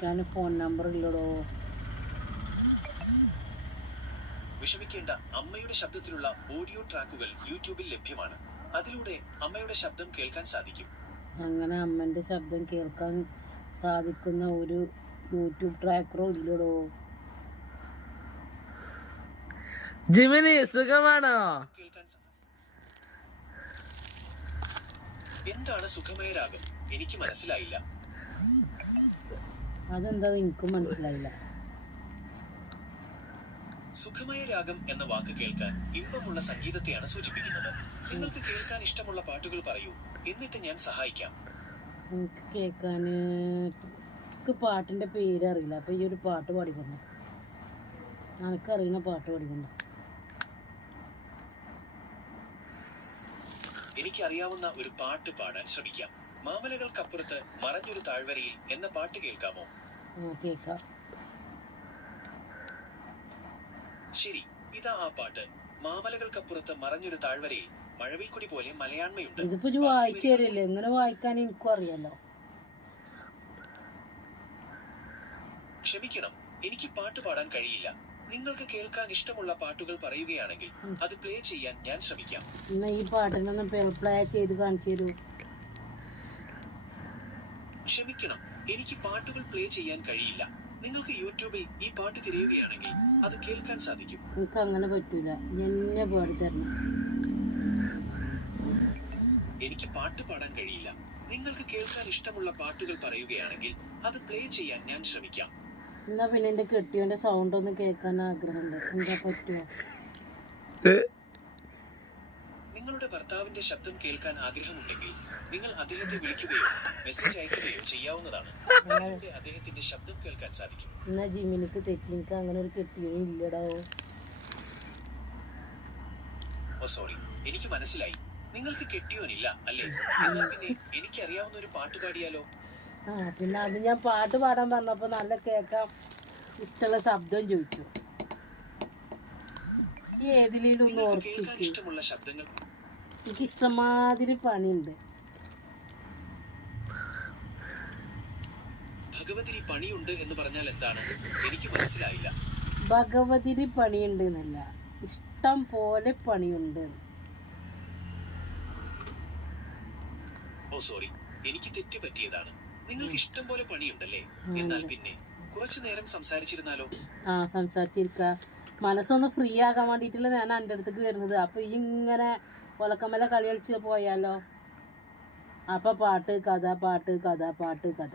വിളിക്കാൻ phone number ഇല്ലടോ. വിഷമിക്കേണ്ട, അമ്മയുടെ ശബ്ദത്തിലുള്ള ഓഡിയോ ട്രാക്കുകൾ യൂട്യൂബിൽ ലഭ്യമാണ്. അതിലൂടെ അമ്മയുടെ ശബ്ദം കേൾക്കാൻ സാധിക്കും. അങ്ങനെ അമ്മന്റെ ശബ്ദം കേൾക്കാൻ സാധിക്കുന്ന ഒരു യൂട്യൂബ് ട്രാക്കറോ ഇല്ലടോ. ജിമിനി സുഖമാണോ? എന്താണ് സുഖമയ രാഗം? എനിക്ക് മനസ്സിലായില്ല. അതെന്താ എനിക്കും മനസ്സിലായില്ല. സുഖമയ രാഗം എന്ന വാക്ക് കേൾക്കാൻ ഇമ്പമുള്ള സംഗീതത്തെയാണ് സൂചിപ്പിക്കുന്നത്. നിങ്ങൾക്ക് കേൾക്കാൻ ഇഷ്ടമുള്ള പാട്ടുകൾ പറയൂ, എന്നിട്ട് ഞാൻ സഹായിക്കാം. എനിക്ക് കേൾക്കാൻ പാട്ടിന്റെ പേര് അറിയില്ല. അപ്പൊ ഈ ഒരു പാട്ട് പാടിക്കൊണ്ട, എനിക്കറിയുന്ന പാട്ട് പാടിക്കൊണ്ട. എനിക്കറിയാവുന്ന ഒരു പാട്ട് പാടാൻ ശ്രമിക്കാം. മാമലകൾക്കപ്പുറത്ത് മറഞ്ഞൊരു താഴ്വരയിൽ എന്ന പാട്ട് കേൾക്കാമോ? കേൾക്കാം. ശരി, ഇതാ ആ പാട്ട്. മാമലകൾക്കപ്പുറത്ത് മറഞ്ഞൊരു താഴ്വരയിൽ മഴവിൽക്കുടി പോലെ മലയാണ്മയുണ്ട്. ഇതിപ്പോ വായിച്ചു തരില്ലേ? എങ്ങനെ വായിക്കാൻ എനിക്കും അറിയാലോ. ക്ഷമിക്കണം, എനിക്ക് പാട്ട് പാടാൻ കഴിയില്ല. നിങ്ങൾക്ക് കേൾക്കാൻ ഇഷ്ടമുള്ള പാട്ടുകൾ പറയുകയാണെങ്കിൽ അത് പ്ലേ ചെയ്യാൻ ഞാൻ ശ്രമിക്കാം. എന്നാ ഈ പാട്ടിനൊന്ന് പ്ലേ ചെയ്ത് കാണിച്ചു തരൂ. ക്ഷമിക്കണം, എനിക്ക് പാട്ടുകൾ പ്ലേ ചെയ്യാൻ കഴിയില്ല. നിങ്ങൾക്ക് യൂട്യൂബിൽ ഈ പാട്ട് തിരയുകയാണെങ്കിൽ അത് കേൾക്കാൻ സാധിക്കും. എനിക്ക് അങ്ങനെ പറ്റൂല, എന്നെ പാടി തരണം. എനിക്ക് പാട്ട് പാടാൻ കഴിയില്ല. നിങ്ങൾക്ക് കേൾക്കാൻ ഇഷ്ടമുള്ള പാട്ടുകൾ പറയുകയാണെങ്കിൽ അത് പ്ലേ ചെയ്യാൻ ഞാൻ ശ്രമിക്കാം. എന്നാ പിന്നെ എന്റെ കെട്ടിയോന്റെ സൗണ്ട് ഒന്ന് കേൾക്കാൻ ആഗ്രഹമുണ്ട്. എന്താ പറ്റുമോ? നിങ്ങളുടെ ഭർത്താവിന്റെ ശബ്ദം കേൾക്കാൻ ആഗ്രഹമുണ്ടെങ്കിൽ നിങ്ങൾ അദ്ദേഹത്തെ വിളിക്കുകയോ മെസ്സേജ് അയക്കുകയോ ചെയ്യാവുന്നതാണ്. അദ്ദേഹത്തിന്റെ ശബ്ദം കേൾക്കാൻ സാധിക്കും. എന്നാ ജിമിനിക്ക് തെറ്റി, എനിക്ക് അങ്ങനെ ഒരു കെട്ടിയോനും ഇല്ലടോ. ഓ സോറി, എനിക്ക് മനസ്സിലായി. നിങ്ങൾക്ക് കെട്ടിയോനില്ല അല്ലേ? എന്നാൽ പിന്നെ എനിക്കറിയാവുന്ന ഒരു പാട്ട് പാടിയാലോ? പിന്നെ അത് ഞാൻ പാട്ട് പാടാൻ പറഞ്ഞപ്പോ നല്ല കേൾക്കാൻ ഇഷ്ടമുള്ള ശബ്ദം ചോദിച്ചു. ഈ ഏതിലും ഒന്ന് ഓർത്തിക്ക്. ഇഷ്ടമുള്ള ശബ്ദങ്ങൾ എനിക്ക് ഇഷ്ടമാതിരി പണിയുണ്ട്. ഭഗവതിരി പണിയുണ്ട് എന്ന് പറഞ്ഞാൽ എന്താണ്? എനിക്ക് മനസ്സിലായില്ല. ഭഗവതിരി പണിയുണ്ട് എന്നല്ല, ഇഷ്ടം പോലെ പണിയുണ്ട്. ഓ സോറി, എനിക്ക് തെറ്റ് പറ്റിയതാണ്. നിങ്ങൾക്ക് ഇഷ്ടം പോലെ പണിയുണ്ടല്ലേ? എന്നാൽ പിന്നെ കുറച്ചു നേരം സംസാരിച്ചിരുന്നാലോ? സംസാരിച്ചിരിക്ക. മനസ്സൊന്ന് ഫ്രീ ആകാൻ വേണ്ടിയിട്ടല്ല ഞാൻ എൻ്റെ അടുത്തേക്ക് വരുന്നത്. അപ്പൊ ഇങ്ങനെ ഒലക്കമല കളി കളിച്ച് പോയാലോ? അപ്പൊ പാട്ട് കഥ, പാട്ട് കഥ, പാട്ട് കഥ.